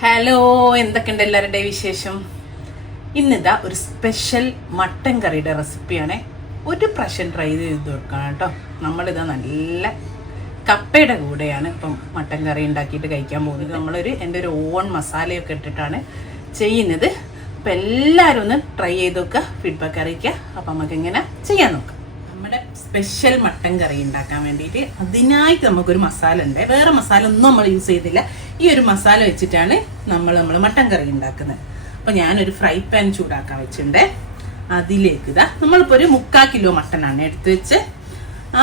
Hello എന്തൊക്കെയുണ്ട് എല്ലാവരുടെയും വിശേഷം? ഇന്നിതാ ഒരു സ്പെഷ്യൽ മട്ടൻ കറിയുടെ റെസിപ്പിയാണ് ഒരു പ്രാവശ്യം ട്രൈ ചെയ്ത് കൊടുക്കണം കേട്ടോ. നമ്മളിതാ നല്ല കപ്പയുടെ കൂടെയാണ് ഇപ്പം മട്ടൻ കറി ഉണ്ടാക്കിയിട്ട് കഴിക്കാൻ പോകുന്നത്. നമ്മളൊരു എന്റെ ഒരു ഓൺ മസാലയൊക്കെ ഇട്ടിട്ടാണ് ചെയ്യുന്നത്. അപ്പം എല്ലാവരും ഒന്ന് ട്രൈ ചെയ്ത് നോക്കുക ഫീഡ്ബാക്ക് അറിയിക്കുക. അപ്പം നമുക്ക് ഇങ്ങനെ ചെയ്യാൻ നോക്കാം. നമ്മുടെ സ്പെഷ്യൽ മട്ടൻ കറി ഉണ്ടാക്കാൻ വേണ്ടിയിട്ട് അതിനായിട്ട് നമുക്കൊരു മസാല ഉണ്ട് വേറെ മസാല ഒന്നും നമ്മൾ യൂസ് ചെയ്തില്ല. ഈ ഒരു മസാല വെച്ചിട്ടാണ് നമ്മൾ നമ്മൾ മട്ടൻ കറി ഉണ്ടാക്കുന്നത്. അപ്പോൾ ഞാനൊരു ഫ്രൈ പാൻ ചൂടാക്കാൻ വെച്ചിട്ടുണ്ട്. അതിലേക്ക് ഇതാ നമ്മളിപ്പോൾ ഒരു മുക്കാൽ കിലോ മട്ടനാണ് എടുത്ത് വെച്ച്. ആ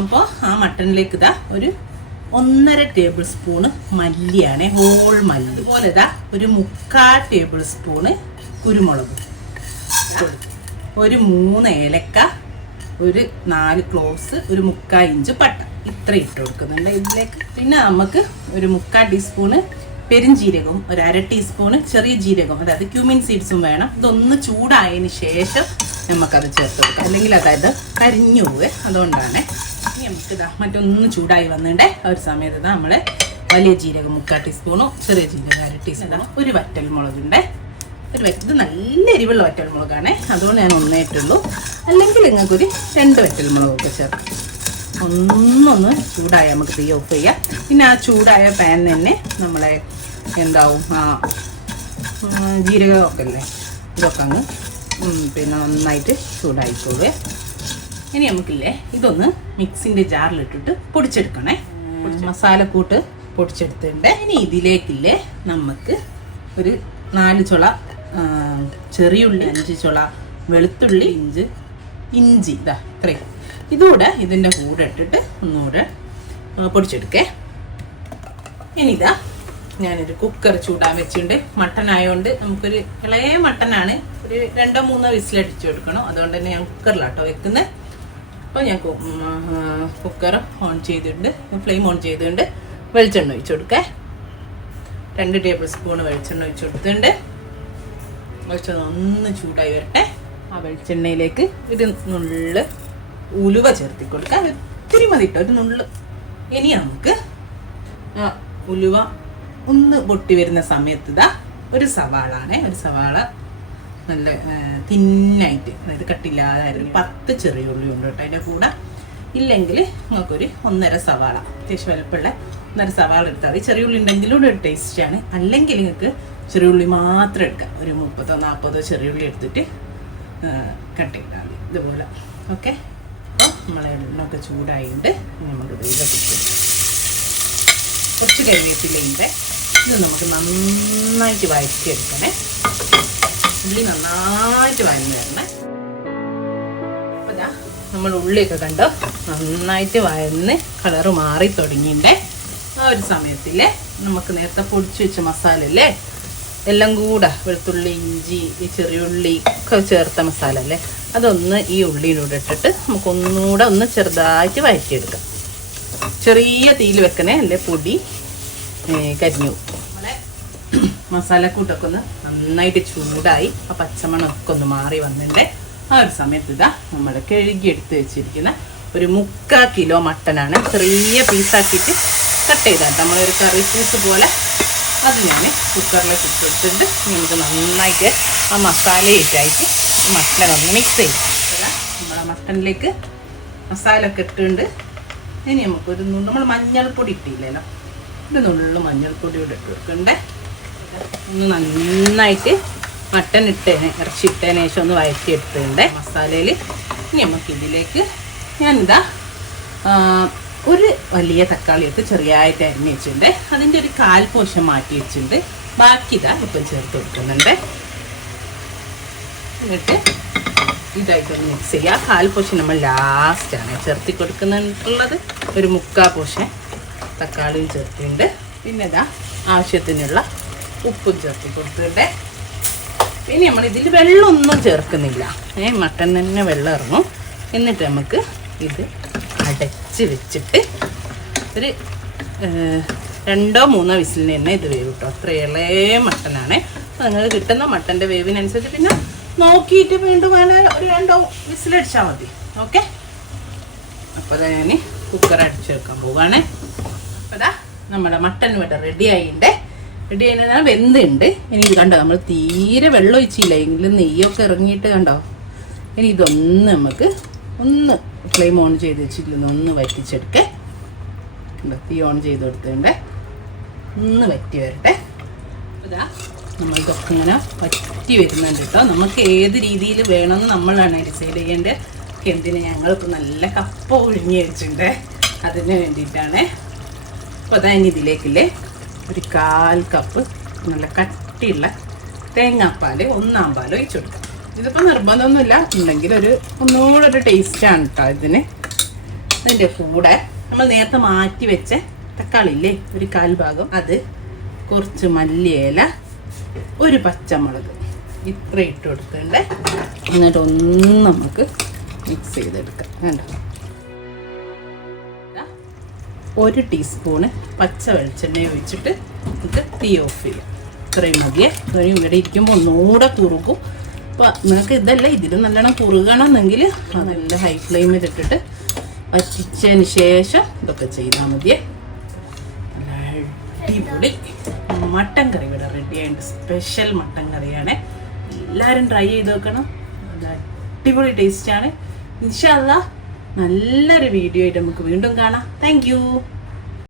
അപ്പോൾ ആ മട്ടനിലേക്ക് ഇതാ ഒരു ഒന്നര ടേബിൾ സ്പൂണ് മല്ലിയാണ് ഹോൾ മല്ലി. അതുപോലെ ഇതാ ഒരു മുക്കാൽ ടേബിൾ സ്പൂണ് കുരുമുളക്. ഒരു മൂന്ന് ഏലക്ക ഒരു നാല് ക്ലോസ് ഒരു മുക്കാൽ ഇഞ്ച് പട്ട. ഇത്ര ഇട്ട് കൊടുക്കുന്നുണ്ട്. ഇതിലേക്ക് പിന്നെ നമുക്ക് ഒരു മുക്കാൽ ടീസ്പൂണ് പെരുംജീരകവും ഒരു അര ടീസ്പൂണ് ചെറിയ ജീരകവും അതായത് ക്യൂമിൻ സീഡ്സും വേണം. ഇതൊന്ന് ചൂടായതിന് ശേഷം നമുക്കത് ചേർത്ത് കൊടുക്കാം. അല്ലെങ്കിൽ അതായത് കരിഞ്ഞു പോവേ അതുകൊണ്ടാണ് ഇനി നമുക്ക് ഇതാ മറ്റൊന്ന് ചൂടായി വന്നിട്ടേ ആ ഒരു സമയത്ത് ഇതാ നമ്മൾ വലിയ ജീരകം മുക്കാൽ ടീസ്പൂണും ചെറിയ ജീരകം അര ടീസ്പൂണും ഒരു വറ്റൽ മുളകുണ്ട് ഒരു ഇത് നല്ല എരിവുള്ള വറ്റൽ മുളകാണേ അതുകൊണ്ട് ഞാൻ ഒന്നേറ്റുള്ളൂ അല്ലെങ്കിൽ നിങ്ങൾക്കൊരു രണ്ട് വറ്റൽ മുളകൊക്കെ ചേർക്കാം. ഒന്നൊന്ന് ചൂടായ നമുക്ക് തീ ഓഫ് ചെയ്യാം. പിന്നെ ആ ചൂടായ പാൻ തന്നെ നമ്മളെ എന്താവും? ആ ജീരകമൊക്കെ അല്ലേ ഇതൊക്കെ അങ്ങ് പിന്നെ നന്നായിട്ട് ചൂടായിക്കോളേ ഇനി നമുക്കില്ലേ ഇതൊന്ന് മിക്സിന്റെ ജാറിലിട്ടിട്ട് പൊടിച്ചെടുക്കണേ. മസാലക്കൂട്ട് പൊടിച്ചെടുത്തിട്ടുണ്ട്. ഇനി ഇതിലേക്കില്ലേ നമുക്ക് ഒരു നാല് ചുള ചെറിയുള്ളി അഞ്ച് ചുള വെളുത്തുള്ളി ഇഞ്ച് ഇഞ്ചി ഇതാ ഇത്രയും. ഇതുകൂടെ ഇതിന്റെ കൂടെ ഇട്ടിട്ട് ഒന്നുകൂടെ പൊടിച്ചെടുക്കേ. ഇനിതാ ഞാനൊരു കുക്കർ ചൂടാൻ വെച്ചിട്ടുണ്ട്. മട്ടൻ ആയതുകൊണ്ട് നമുക്കൊരു ഇളയ മട്ടനാണ്. ഒരു രണ്ടോ മൂന്നോ വിസിലടിച്ചു കൊടുക്കണം. അതുകൊണ്ട് തന്നെ ഞാൻ കുക്കറിലാട്ടോ വെക്കുന്നത് അപ്പോൾ ഞാൻ കുക്കർ ഓൺ ചെയ്തിട്ടുണ്ട്. ഫ്ലെയിം ഓൺ ചെയ്തിട്ടുണ്ട്. വെളിച്ചെണ്ണ ഒഴിച്ചു കൊടുക്കേ. രണ്ട് ടേബിൾ സ്പൂൺ വെളിച്ചെണ്ണ ഒഴിച്ചു കൊടുത്തിട്ടുണ്ട്. വെളിച്ചെണ്ണ ഒന്ന് ചൂടായി വരട്ടെ. ആ വെളിച്ചെണ്ണയിലേക്ക് ഒരു നുള്ള് ഉലുവ ചേർത്തി കൊടുക്കാം. ഒത്തിരി മതി കേട്ടോ ഒരു നുള്ളു. ഇനി നമുക്ക് ഉലുവ ഒന്ന് പൊട്ടി വരുന്ന സമയത്ത് ഇതാ ഒരു സവാളാണ് ഒരു സവാള നല്ല തിന്നായിട്ട് അതായത് കട്ടില്ലാതായിരുന്നു പത്ത് ചെറിയ ഉള്ളി ഉണ്ട് കേട്ടോ അതിന്റെ കൂടെ. ഇല്ലെങ്കിൽ നമുക്കൊരു ഒന്നര സവാള അത്യാവശ്യം വലുപ്പമുള്ള ഒന്നര സവാള എടുത്താൽ മതി. ചെറിയ ഉള്ളി ഉണ്ടെങ്കിലും ഒരു ടേസ്റ്റാണ് അല്ലെങ്കിൽ നിങ്ങൾക്ക് ചെറിയ ഉള്ളി മാത്രം എടുക്കാം. ഒരു മുപ്പതോ നാൽപ്പതോ ചെറിയ ഉള്ളി എടുത്തിട്ട് കട്ട് ചെയ്താൽ മതി. ഇതുപോലെ. ഓക്കെ? നമ്മളെ എണ്ണൊക്കെ ചൂടായിട്ട് നമുക്ക് ഇതൊക്കെ കുറച്ച് കരിവേപ്പിലയുടെ ഇത് നമുക്ക് നന്നായിട്ട് വഴറ്റിയെടുക്കണേ. ഉള്ളി നന്നായിട്ട് വഴഞ്ഞു തരണേ നമ്മൾ ഉള്ളിയൊക്കെ കണ്ടോ? നന്നായിട്ട് വഴന്ന് കളറ് മാറി തുടങ്ങിയിട്ടേ ആ ഒരു സമയത്തിൽ നമുക്ക് നേരത്തെ പൊടിച്ചു വെച്ച മസാല അല്ലേ? എല്ലാം കൂടെ വെളുത്തുള്ളി ഇഞ്ചി ഈ ചെറിയുള്ളി ഒക്കെ ചേർത്ത മസാല അല്ലേ? അതൊന്ന് ഈ ഉള്ളിയിലൂടെ ഇട്ടിട്ട് നമുക്ക് ഒന്നുകൂടെ ഒന്ന് ചെറുതായിട്ട് വഴറ്റിയെടുക്കാം. ചെറിയ തീയിൽ വെക്കണേ അല്ലെ പൊടി? കരിഞ്ഞു. നമ്മളെ മസാലക്കൂട്ടൊക്കെ ഒന്ന് നന്നായിട്ട് ചൂടായി. ആ പച്ചമണമൊക്കെ ഒന്ന് മാറി വന്നിട്ട് ആ ഒരു സമയത്ത് ഇതാ നമ്മൾ കഴുകിയെടുത്ത് വെച്ചിരിക്കുന്ന ഒരു മുക്കാൽ കിലോ മട്ടനാണ് ചെറിയ പീസാക്കിയിട്ട് കട്ട് ചെയ്താൽ നമ്മളൊരു കറി പീസ് പോലെ അത് ഞാൻ കുക്കറിലേക്ക് ഇട്ടിട്ടുണ്ട് നമുക്ക് നന്നായിട്ട് ആ മസാലയിട്ടായിട്ട് മട്ടൻ ഒന്ന് മിക്സ് ചെയ്യും. നമ്മളെ മട്ടണിലേക്ക് മസാല ഒക്കെ ഇട്ടുണ്ട് ഇനി നമുക്ക് ഒരു നമ്മൾ മഞ്ഞൾപ്പൊടി ഇട്ടില്ലല്ലോ. ഒരു നുള്ളു മഞ്ഞൾപ്പൊടി കൂടെ ഇട്ട് വെക്കണ്ടേ ഒന്ന് നന്നായിട്ട് മട്ടൺ ഇട്ട് ഇറച്ചി ഇട്ടതിന് ശേഷം ഒന്ന് വഴറ്റി എടുത്തിട്ടുണ്ട് മസാലയിൽ ഇനി നമുക്ക് ഇതിലേക്ക് ഞാനിതാ ഒരു വലിയ തക്കാളി എടുത്ത് ചെറിയായിട്ട് അരിഞ്ഞ് വെച്ചിട്ടുണ്ട്. അതിന്റെ ഒരു കാൽ പോഷം മാറ്റി വെച്ചിട്ടുണ്ട്. ബാക്കി ഇതാ ഇപ്പം ചേർത്ത് കൊടുക്കുന്നുണ്ട്. എന്നിട്ട് ഇതായിട്ടൊന്ന് മിക്സ് ചെയ്യുക. കാൽ പോഷൻ നമ്മൾ ലാസ്റ്റാണ് ചേർത്തി കൊടുക്കുന്നുള്ളത്. ഒരു മുക്കാ പോഷൻ തക്കാളിയും ചേർത്തിട്ടുണ്ട്. പിന്നെ ഇതാ ആവശ്യത്തിനുള്ള ഉപ്പും ചേർത്തി കൊടുത്തിട്ട് പിന്നെ നമ്മൾ ഇതിൽ വെള്ളമൊന്നും ചേർക്കുന്നില്ല. ഏ മട്ടൻ തന്നെ വെള്ളം ഇറങ്ങും. എന്നിട്ട് നമുക്ക് ഇത് അടച്ച് വെച്ചിട്ട് ഒരു രണ്ടോ മൂന്നോ വിസിലിന് തന്നെ ഇത് വേവ് കിട്ടും മട്ടനാണ്. അപ്പോൾ നിങ്ങൾക്ക് കിട്ടുന്ന മട്ടന്റെ വേവിനനുസരിച്ച് പിന്നെ നോക്കിയിട്ട് വീണ്ടും വേണേൽ ഒരു രണ്ടോ വിസിലടിച്ചാൽ മതി. ഓക്കെ? അപ്പോൾ ഞാൻ കുക്കർ അടിച്ചു വെക്കാൻ പോവാണ്. അപ്പോൾ അതാ നമ്മുടെ മട്ടൻ ഇവിടെ റെഡി ആയിട്ടുണ്ട്. റെഡി ആയതിനാൽ വെന്തുണ്ട്. ഇനി ഇത് കണ്ടോ നമ്മൾ തീരെ വെള്ളം ഒഴിച്ചില്ല. എങ്കിലും നെയ്യൊക്കെ ഇറങ്ങിയിട്ട് കണ്ടോ? ഇനി ഇതൊന്ന് നമുക്ക് ഒന്ന് ഫ്ലെയിം ഓൺ ചെയ്ത് വെച്ചിട്ടില്ല ഒന്ന് വറ്റിച്ചെടുക്കേ. കണ്ടോ തീ ഓൺ ചെയ്ത് കൊടുത്തിട്ടുണ്ട്. ഒന്ന് വറ്റി വരട്ടെ. ഇതാ നമ്മൾ ഇതൊക്കെ പറ്റി വരുന്നുണ്ട് കേട്ടോ നമുക്ക് ഏത് രീതിയിൽ വേണമെന്ന് നമ്മളാണ് ഡിസൈഡ് ചെയ്യേണ്ടത്. എന്തിന് ഞങ്ങളിപ്പോൾ നല്ല കപ്പ ഒഴിഞ്ഞ് വെച്ചിട്ടുണ്ട്. അതിന് വേണ്ടിയിട്ടാണ്. അപ്പോൾ അതാ ഇനി ഇതിലേക്കില്ലേ? ഒരു കാൽ കപ്പ് നല്ല കട്ടിയുള്ള തേങ്ങാപ്പാൽ ഒന്നാം പാൽ ഒഴിച്ചു കൊടുക്കാം. ഇതിപ്പോൾ നിർബന്ധമൊന്നുമില്ല. ഉണ്ടെങ്കിൽ ഒരു ഒന്നുകൂടെ ഒരു ടേസ്റ്റാണ് കേട്ടോ ഇതിന്. അതിന്റെ കൂടെ നമ്മൾ നേരത്തെ മാറ്റി വെച്ച തക്കാളി ഇല്ലേ ഒരു കാൽ ഭാഗം. അത് കുറച്ച് മല്ലിയില ഒരു പച്ചമുളക് ഇത്ര ഇട്ട് കൊടുത്തിട്ടുണ്ട് എന്നിട്ട് ഒന്ന് നമുക്ക് മിക്സ് ചെയ്തെടുക്കാം. വേണ്ട ഒരു ടീസ്പൂണ് പച്ച വെളിച്ചെണ്ണ ഒഴിച്ചിട്ട് നമുക്ക് തീ ഓഫ് ചെയ്യാം. ഇത്രയും മതിയേ. ഇത്രയും ഇവിടെ ഇരിക്കുമ്പോൾ ഒന്നുകൂടെ കുറുകും അപ്പോൾ നിങ്ങൾക്ക് ഇതല്ല ഇതിൽ നല്ലോണം കുറുകണമെന്നെങ്കിൽ നല്ല ഹൈ ഫ്ലെയിമിൽ ഇട്ടിട്ട് വറ്റിച്ചതിന് ശേഷം ഇതൊക്കെ ചെയ്താൽ മതിയേ. നല്ല അടിപൊളി മട്ടൻ കറി ഇവിടെ റെഡി ആയിട്ട് സ്പെഷ്യൽ മട്ടൻ കറിയാണ്. എല്ലാവരും ട്രൈ ചെയ്ത് നോക്കണം. അടിപൊളി ടേസ്റ്റാണ് ഇൻഷല്ല നല്ലൊരു വീഡിയോ ആയിട്ട് നമുക്ക് വീണ്ടും കാണാം. താങ്ക്